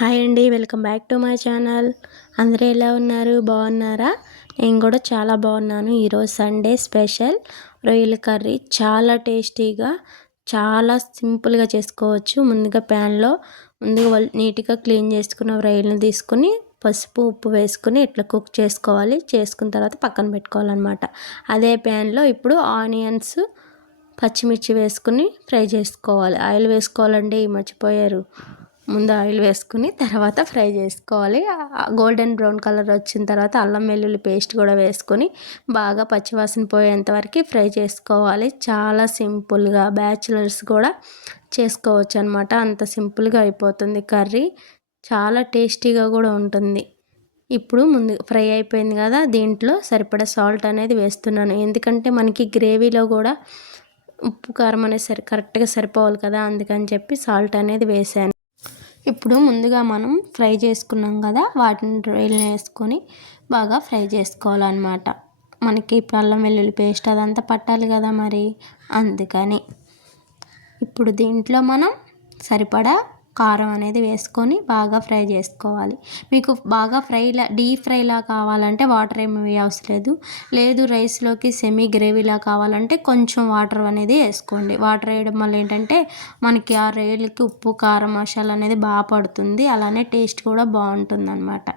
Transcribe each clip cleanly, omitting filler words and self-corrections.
Hi అండి, welcome back to my channel. అందరూ ఎలా ఉన్నారు? బాగున్నారా? నేను కూడా చాలా బాగున్నాను. ఈరోజు సండే స్పెషల్ రొయ్యల కర్రీ చాలా టేస్టీగా, చాలా సింపుల్గా చేసుకోవచ్చు. ముందుగా ప్యాన్లో నీట్గా క్లీన్ చేసుకున్న రొయ్యలను తీసుకుని పసుపు ఉప్పు వేసుకుని ఇట్లా కుక్ చేసుకోవాలి. చేసుకున్న తర్వాత పక్కన పెట్టుకోవాలన్నమాట. అదే ప్యాన్లో ఇప్పుడు ఆనియన్స్ పచ్చిమిర్చి వేసుకుని ఫ్రై చేసుకోవాలి. ఆయిల్ వేసుకోవాలండి, మర్చిపోయారు. ముందు ఆయిల్ వేసుకుని తర్వాత ఫ్రై చేసుకోవాలి. గోల్డెన్ బ్రౌన్ కలర్ వచ్చిన తర్వాత అల్లం వెల్లుల్లి పేస్ట్ కూడా వేసుకొని బాగా పచ్చివాసన పోయేంత వరకు ఫ్రై చేసుకోవాలి. చాలా సింపుల్గా బ్యాచిలర్స్ కూడా చేసుకోవచ్చు అనమాట. అంత సింపుల్గా అయిపోతుంది కర్రీ. చాలా టేస్టీగా కూడా ఉంటుంది. ఇప్పుడు ముందు ఫ్రై అయిపోయింది కదా, దీంట్లో సరిపడా సాల్ట్ అనేది వేస్తున్నాను. ఎందుకంటే మనకి గ్రేవీలో కూడా ఉప్పు కారం అనేది కరెక్ట్గా సరిపోవాలి కదా, అందుకని చెప్పి సాల్ట్ అనేది వేసాను. ఇప్పుడు ముందుగా మనం ఫ్రై చేసుకున్నాం కదా, వాటిని రొయ్యలు వేసుకొని బాగా ఫ్రై చేసుకోవాలన్నమాట. మనకి ఇప్పుడు అల్లం వెల్లుల్లి పేస్ట్ అదంతా పట్టాలి కదా, మరి అందుకని ఇప్పుడు దీంట్లో మనం సరిపడా కారం అనేది వేసుకొని బాగా ఫ్రై చేసుకోవాలి. మీకు బాగా డీప్ ఫ్రైలా కావాలంటే వాటర్ ఏమి వేయవసరం లేదు. రైస్లోకి సెమీ గ్రేవీలా కావాలంటే కొంచెం వాటర్ అనేది వేసుకోండి. వాటర్ వేయడం వల్ల ఏంటంటే మనకి ఆ రొయ్యలకి ఉప్పు కారం మసాలా అనేది బాగా పడుతుంది. అలానే టేస్ట్ కూడా బాగుంటుంది అన్నమాట.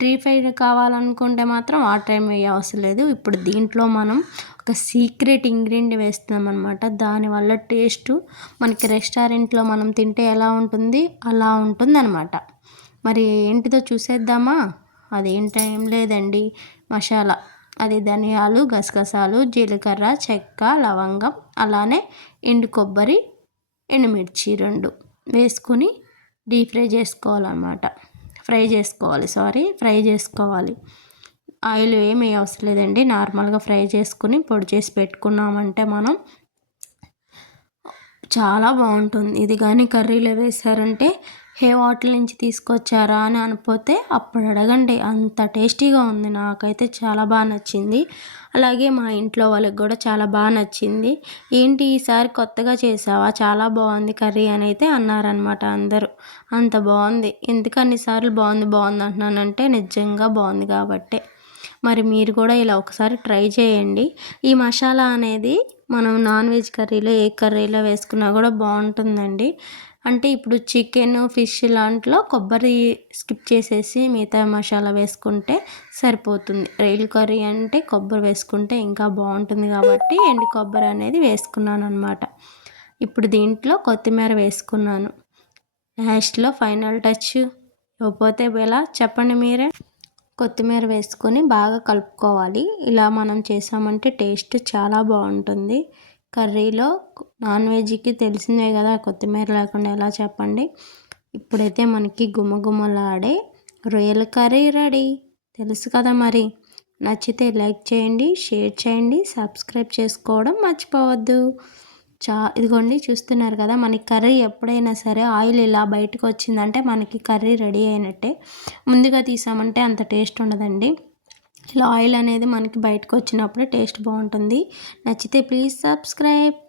డీప్ ఫ్రై కావాలనుకుంటే మాత్రం వాటర్ ఏమి వేయవసరం లేదు. ఇప్పుడు దీంట్లో మనం ఒక సీక్రెట్ ఇంగ్రీడియంట్ వేస్తున్నాం అనమాట. దానివల్ల టేస్ట్ మనకి రెస్టారెంట్లో మనం తింటే ఎలా ఉంటుంది అలా ఉంటుంది అనమాట. మరి ఏంటిదో చూసేద్దామా? అదేం లేదండి, మసాలా. అది ధనియాలు, గసగసాలు, జీలకర్ర, చెక్క, లవంగం, అలానే ఎండు కొబ్బరి, ఎండుమిర్చి 2 వేసుకుని డీప్ ఫ్రై చేసుకోవాలన్నమాట. ఫ్రై చేసుకోవాలి. ఆయిల్ ఏమి అవసరం లేదండి, నార్మల్గా ఫ్రై చేసుకుని పొడి చేసి పెట్టుకున్నామంటే మనం చాలా బాగుంటుంది. ఇది కానీ కర్రీలో వేసారంటే ఏ హోటల్ నుంచి తీసుకొచ్చారా అని అనిపోతే అప్పుడు అడగండి, అంత టేస్టీగా ఉంది. నాకైతే చాలా బాగా నచ్చింది. అలాగే మా ఇంట్లో వాళ్ళకి కూడా చాలా బాగా నచ్చింది. ఏంటి ఈసారి కొత్తగా చేసావా, చాలా బాగుంది కర్రీ అని అయితే అన్నారనమాట అందరూ. అంత బాగుంది. ఎందుకు అన్నిసార్లు బాగుంది బాగుంది అంటున్నానంటే నిజంగా బాగుంది కాబట్టే. మరి మీరు కూడా ఇలా ఒకసారి ట్రై చేయండి. ఈ మసాలా అనేది మనం నాన్ వెజ్ కర్రీలో ఏ కర్రీలో వేసుకున్నా కూడా బాగుంటుందండి. అంటే ఇప్పుడు చికెన్, ఫిష్ లాంటిలో కొబ్బరి స్కిప్ చేసేసి మిగతా మసాలా వేసుకుంటే సరిపోతుంది. రొయ్యల కర్రీ అంటే కొబ్బరి వేసుకుంటే ఇంకా బాగుంటుంది కాబట్టి ఎండు కొబ్బరి అనేది వేసుకున్నాను అనమాట. ఇప్పుడు దీంట్లో కొత్తిమీర వేసుకున్నాను. లాస్ట్లో ఫైనల్ టచ్ ఇవ్వకపోతే ఎలా చెప్పండి మీరే. కొత్తిమీర వేసుకొని బాగా కలుపుకోవాలి. ఇలా మనం చేసామంటే టేస్ట్ చాలా బాగుంటుంది. కర్రీలో నాన్ వెజ్కి తెలిసిందే కదా, కొత్తిమీర లేకుండా ఎలా చెప్పండి. ఇప్పుడైతే మనకి గుమ్మగుమ్మలాడే రొయ్యల కర్రీ రెడీ. తెలుసు కదా మరి. నచ్చితే లైక్ చేయండి, షేర్ చేయండి, సబ్స్క్రైబ్ చేసుకోవడం మర్చిపోవద్దు. ఇదిగోండి చూస్తున్నారు కదా, మనకి కర్రీ ఎప్పుడైనా సరే ఆయిల్ ఇలా బయటకు వచ్చిందంటే మనకి కర్రీ రెడీ అయినట్టే. ముందుగా తీసామంటే అంత టేస్ట్ ఉండదండి. ఇలా ఆయిల్ అనేది మనకి బయటకు వచ్చినప్పుడే టేస్ట్ బాగుంటుంది. నచ్చితే ప్లీజ్ సబ్స్క్రైబ్.